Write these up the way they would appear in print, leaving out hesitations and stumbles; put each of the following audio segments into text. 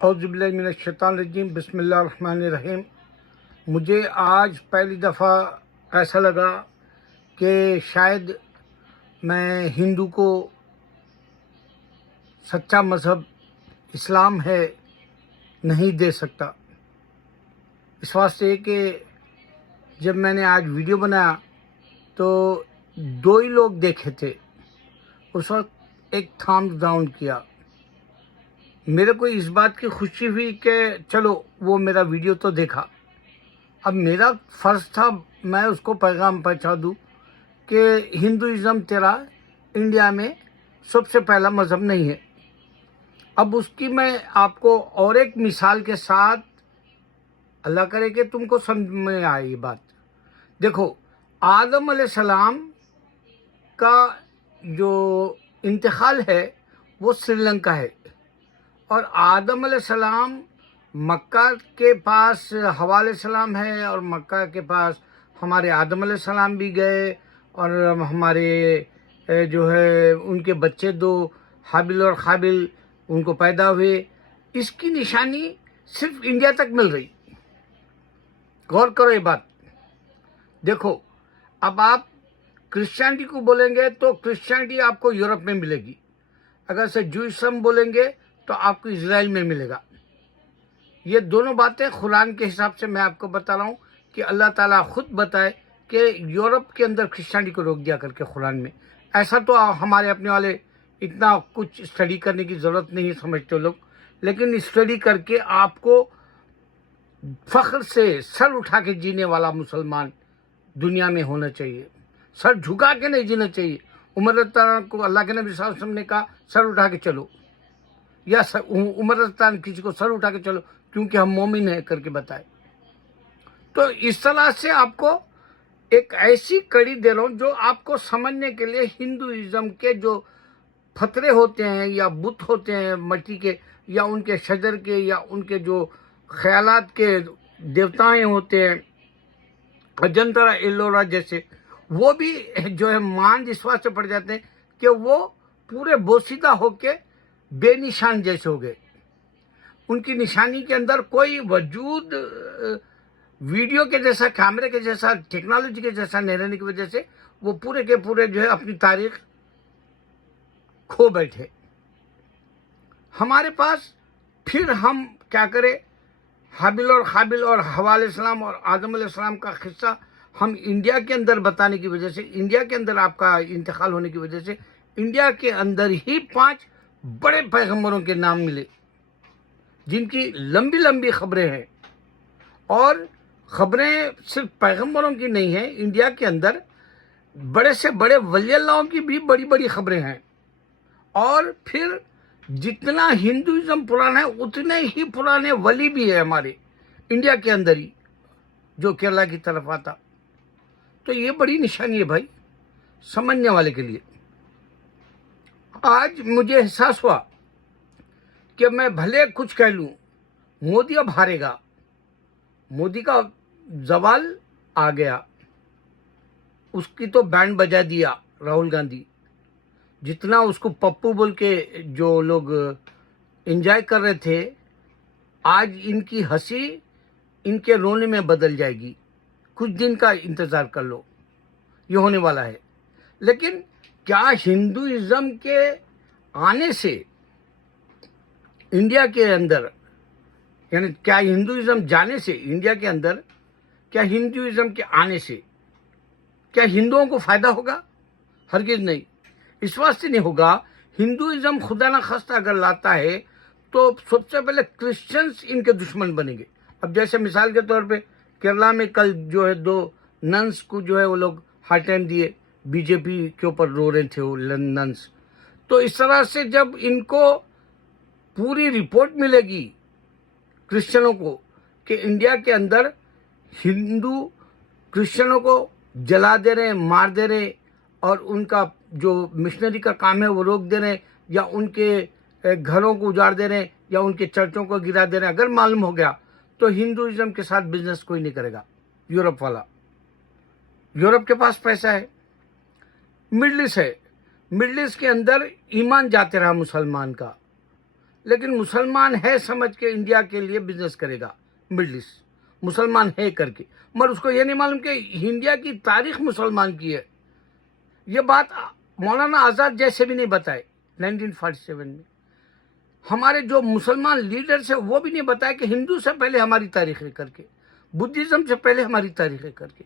اعوذ باللہ من الشیطان الرجیم، بسم اللہ الرحمن الرحیم۔ مجھے آج پہلی دفعہ ایسا لگا کہ شاید میں ہندو کو سچا مذہب اسلام ہے نہیں دے سکتا، اس واسطے کہ جب میں نے آج ویڈیو بنایا تو دو ہی لوگ دیکھے تھے، اس وقت ایک تھامز ڈاؤن کیا۔ میرے کو اس بات کی خوشی ہوئی کہ چلو وہ میرا ویڈیو تو دیکھا۔ اب میرا فرض تھا میں اس کو پیغام پہنچا دوں کہ ہندوازم تیرا انڈیا میں سب سے پہلا مذہب نہیں ہے۔ اب اس کی میں آپ کو اور ایک مثال کے ساتھ، اللہ کرے کہ تم کو سمجھ میں آئے یہ بات۔ دیکھو، آدم علیہ السلام کا جو انتقال ہے وہ سری لنکا ہے، اور آدم علیہ السلام مکہ کے پاس حوا علیہ السلام ہے، اور مکہ کے پاس ہمارے آدم علیہ السلام بھی گئے، اور ہمارے جو ہے ان کے بچے دو حابل اور قابل ان کو پیدا ہوئے۔ اس کی نشانی صرف انڈیا تک مل رہی۔ غور کرو یہ بات۔ دیکھو، اب آپ کرسچینٹی کو بولیں گے تو کرسچینٹی آپ کو یورپ میں ملے گی، اگر سے جوئسم بولیں گے تو آپ کو اسرائیل میں ملے گا۔ یہ دونوں باتیں قرآن کے حساب سے میں آپ کو بتا رہا ہوں کہ اللہ تعالیٰ خود بتائے کہ یورپ کے اندر کرسچینٹی کو روک دیا کر کے قرآن میں۔ ایسا تو ہمارے اپنے والے اتنا کچھ اسٹڈی کرنے کی ضرورت نہیں سمجھتے لوگ، لیکن اسٹڈی کر کے آپ کو فخر سے سر اٹھا کے جینے والا مسلمان دنیا میں ہونا چاہیے۔ سر جھکا کے نہیں جینا چاہیے۔ عمر رضی اللہ عنہ کو اللہ کے نبی صلی اللہ علیہ وسلم نے کہا سر اٹھا کے چلو، یا عمر رضی اللہ عنہ کسی کو سر اٹھا کے چلو کیونکہ ہم مومن ہیں کر کے بتائے۔ تو اس طرح سے آپ کو ایک ایسی کڑی دے رہا ہوں جو آپ کو سمجھنے کے لیے ہندوازم کے جو فترے ہوتے ہیں یا بت ہوتے ہیں مٹی کے، یا ان کے شجر کے، یا ان کے جو خیالات کے دیوتائیں ہوتے ہیں اجنترا ایلورا جیسے، وہ بھی جو ہے ماند اس واسطے پڑ جاتے ہیں کہ وہ پورے بوسیدہ ہو کے بے نشان جیسے ہو گئے۔ ان کی نشانی کے اندر کوئی وجود ویڈیو کے جیسا، کیمرے کے جیسا، ٹیکنالوجی کے جیسا نہیں رہنے کی وجہ سے وہ پورے کے پورے جو ہے اپنی تاریخ کھو بیٹھے۔ ہمارے پاس پھر ہم کیا کریں؟ حابل اور قابل اور حوا علیہ السلام اور آدم علیہ السلام کا قصہ ہم انڈیا کے اندر بتانے کی وجہ سے، انڈیا کے اندر آپ کا انتقال ہونے کی وجہ سے، انڈیا کے اندر ہی 5 بڑے پیغمبروں کے نام ملے جن کی لمبی لمبی خبریں ہیں، اور خبریں صرف پیغمبروں کی نہیں ہیں، انڈیا کے اندر بڑے سے بڑے ولی اللہ کی بھی بڑی بڑی خبریں ہیں۔ اور پھر جتنا ہندوازم پرانا ہے اتنے ہی پرانے ولی بھی ہے ہمارے انڈیا کے اندر ہی، جو کیرلا کی طرف آتا۔ تو یہ بڑی نشانی ہے بھائی سمجھنے والے کے لیے۔ آج مجھے احساس ہوا کہ میں بھلے کچھ کہہ لوں، مودی اب ہارے گا، مودی کا زوال آ گیا، اس کی تو بینڈ بجا دیا راہل گاندھی۔ جتنا اس کو پپو بول کے جو لوگ انجوائے کر رہے تھے، آج ان کی ہنسی ان کے رونے میں بدل جائے گی۔ کچھ دن کا انتظار کر لو، یہ ہونے والا ہے۔ لیکن کیا ہندوازم کے آنے سے انڈیا کے اندر، یعنی کیا ہندوازم جانے سے انڈیا کے اندر، کیا ہندوازم کے آنے سے کیا ہندوؤں کو فائدہ ہوگا؟ ہرگز نہیں۔ اس واسطے نہیں ہوگا، ہندوازم خدا نہ خواستہ اگر لاتا ہے تو سب سے پہلے کرسچنز ان کے دشمن بنیں گے۔ اب جیسے مثال کے طور پہ کیرلا میں کل جو ہے 2 ننس کو جو ہے وہ لوگ ہارڈ ٹائم دیے، بی جے پی کے اوپر رو رہے تھے وہ ننس۔ تو اس طرح سے جب ان کو پوری رپورٹ ملے گی کرسچنوں کو کہ انڈیا کے اندر ہندو کرسچنوں کو جلا دے رہے ہیں، مار دے رہے ہیں، اور ان کا جو مشنری کا کام ہے وہ روک دے رہے ہیں، یا ان کے گھروں کو اجاڑ دے رہے ہیں، یا ان کے چرچوں کو گرا دے رہے ہیں، اگر معلوم ہو گیا تو ہندوازم کے ساتھ بزنس کوئی نہیں کرے گا۔ یورپ والا، یورپ کے پاس پیسہ ہے، مڈل ایسٹ ہے، مڈل ایسٹ کے اندر ایمان جاتے رہا مسلمان کا، لیکن مسلمان ہے سمجھ کے انڈیا کے لیے بزنس کرے گا، مڈل ایسٹ مسلمان ہے کر کے، مگر اس کو یہ نہیں معلوم کہ انڈیا کی تاریخ مسلمان کی ہے۔ یہ بات مولانا آزاد جیسے بھی نہیں بتائے 1947 میں۔ ہمارے جو مسلمان لیڈرز ہیں وہ بھی نہیں بتایا کہ ہندو سے پہلے ہماری تاریخ ہے کر کے، بدھزم سے پہلے ہماری تاریخ ہے کر کے،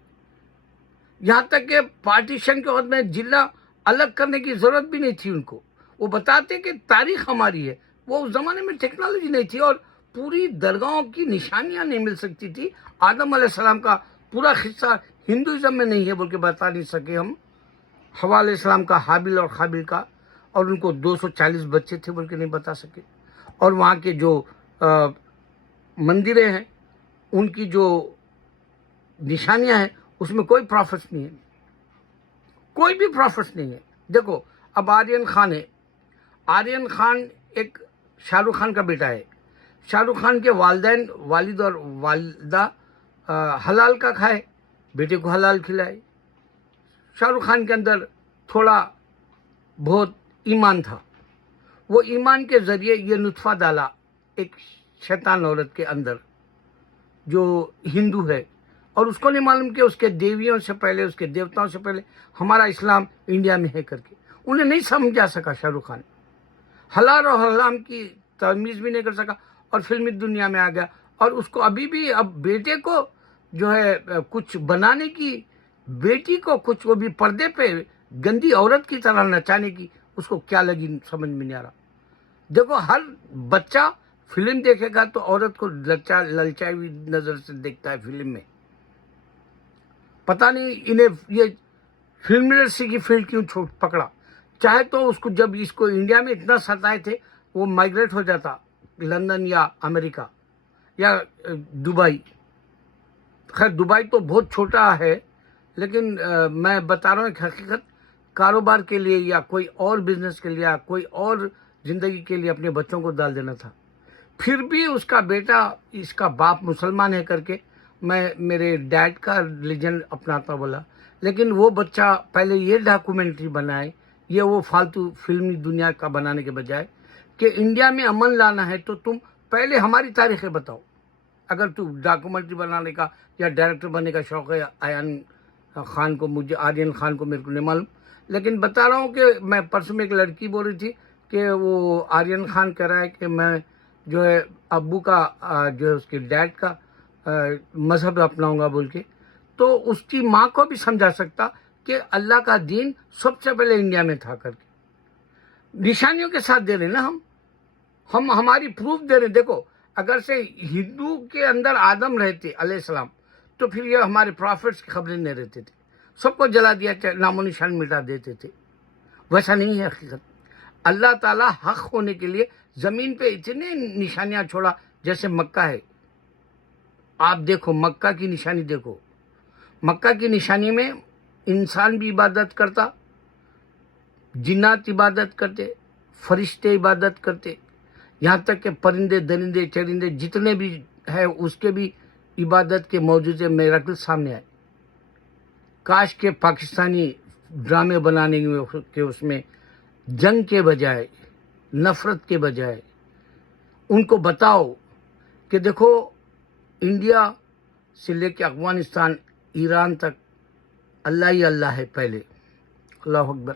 یہاں تک کہ پارٹیشن کے وقت میں ضلع الگ کرنے کی ضرورت بھی نہیں تھی ان کو۔ وہ بتاتے کہ تاریخ ہماری ہے۔ وہ اس زمانے میں ٹیکنالوجی نہیں تھی اور پوری درگاہوں کی نشانیاں نہیں مل سکتی تھی۔ آدم علیہ السلام کا پورا قصہ ہندوازم میں نہیں ہے بول کے بتا نہیں سکے ہم۔ حوا علیہ السلام کا، حابیل اور قابیل کا، اور ان کو 240 بچے تھے بول کے نہیں بتا سکے۔ اور وہاں کے جو مندریں ہیں ان کی جو نشانیاں ہیں اس میں کوئی پروفٹس نہیں ہے، کوئی بھی پروفٹس نہیں ہے۔ دیکھو اب آرین خان ہے، آرین خان ایک شاہ رخ خان کا بیٹا ہے۔ شاہ رخ خان کے والدین، والد اور والدہ حلال کا کھائے، بیٹے کو حلال کھلائے۔ شاہ رخ خان کے اندر تھوڑا بہت ایمان تھا، وہ ایمان کے ذریعے یہ نطفہ ڈالا ایک شیطان عورت کے اندر جو ہندو ہے، اور اس کو نہیں معلوم کہ اس کے دیویوں سے پہلے، اس کے دیوتاؤں سے پہلے ہمارا اسلام انڈیا میں ہے کر کے۔ انہیں نہیں سمجھا سکا شاہ رخ خان، حلال اور حرام کی تمیز بھی نہیں کر سکا اور فلمی دنیا میں آ گیا۔ اور اس کو ابھی بھی اب بیٹے کو جو ہے کچھ بنانے کی، بیٹی کو کچھ وہ بھی پردے پہ گندی عورت کی طرح نچانے کی اس کو کیا لگی سمجھ میں نہیں آ رہا۔ دیکھو ہر بچہ فلم دیکھے گا تو عورت کو للچائی ہوئی نظر سے دیکھتا ہے فلم میں۔ پتہ نہیں انہیں یہ فلم انڈسٹری کی فیلڈ کیوں پکڑا۔ چاہے تو اس کو جب اس کو انڈیا میں اتنا ستائے تھے وہ مائگریٹ ہو جاتا لندن یا امریکہ یا دبئی۔ خیر دبئی تو بہت چھوٹا ہے، لیکن میں بتا رہا ہوں ایک حقیقت، کاروبار کے لیے یا کوئی اور بزنس کے لیے یا کوئی اور زندگی کے لیے اپنے بچوں کو ڈال دینا تھا۔ پھر بھی اس کا بیٹا، اس کا باپ مسلمان ہے کر کے میں میرے ڈیڈ کا ریلیجن اپناتا بولا، لیکن وہ بچہ پہلے یہ ڈاکومنٹری بنائے، یہ وہ فالتو فلمی دنیا کا بنانے کے بجائے کہ انڈیا میں امن لانا ہے تو تم پہلے ہماری تاریخیں بتاؤ۔ اگر تو ڈاکومنٹری بنانے کا یا ڈائریکٹر بننے کا شوق ہے آرین خان کو، مجھے آرین خان کو میرے کو نہیں معلوم، لیکن بتا رہا ہوں کہ میں پرسوں میں ایک لڑکی بول رہی تھی کہ وہ آرین خان کہہ رہا ہے کہ میں جو ہے ابو کا جو ہے اس کے ڈیڈ کا مذہب اپناؤں گا بول کے، تو اس کی ماں کو بھی سمجھا سکتا کہ اللہ کا دین سب سے پہلے انڈیا میں تھا کر کے۔ نشانیوں کے ساتھ دے رہے نا ہم ہماری پروف دے رہے۔ دیکھو اگر سے ہندو کے اندر آدم رہتے علیہ السلام تو پھر یہ ہمارے پرافٹس کی خبریں نہیں رہتے تھے، سب کو جلا دیا، نام و نشان مٹا دیتے تھے۔ ویسا نہیں ہے حقیقت۔ اللہ تعالیٰ حق ہونے کے لیے زمین پہ اتنے نشانیاں چھوڑا، جیسے مکہ ہے۔ آپ دیکھو مکہ کی نشانی دیکھو، مکہ کی نشانی میں انسان بھی عبادت کرتا، جنات عبادت کرتے، فرشتے عبادت کرتے، یہاں تک کہ پرندے درندے چرندے جتنے بھی ہیں اس کے بھی عبادت کے موجودے میراکل سامنے آئے۔ کاش کے پاکستانی ڈرامے بنانے کے اس میں جنگ کے بجائے، نفرت کے بجائے ان کو بتاؤ کہ دیکھو انڈیا سے لے کے افغانستان، ایران تک اللہ ہی اللہ ہے پہلے۔ اللہ اکبر۔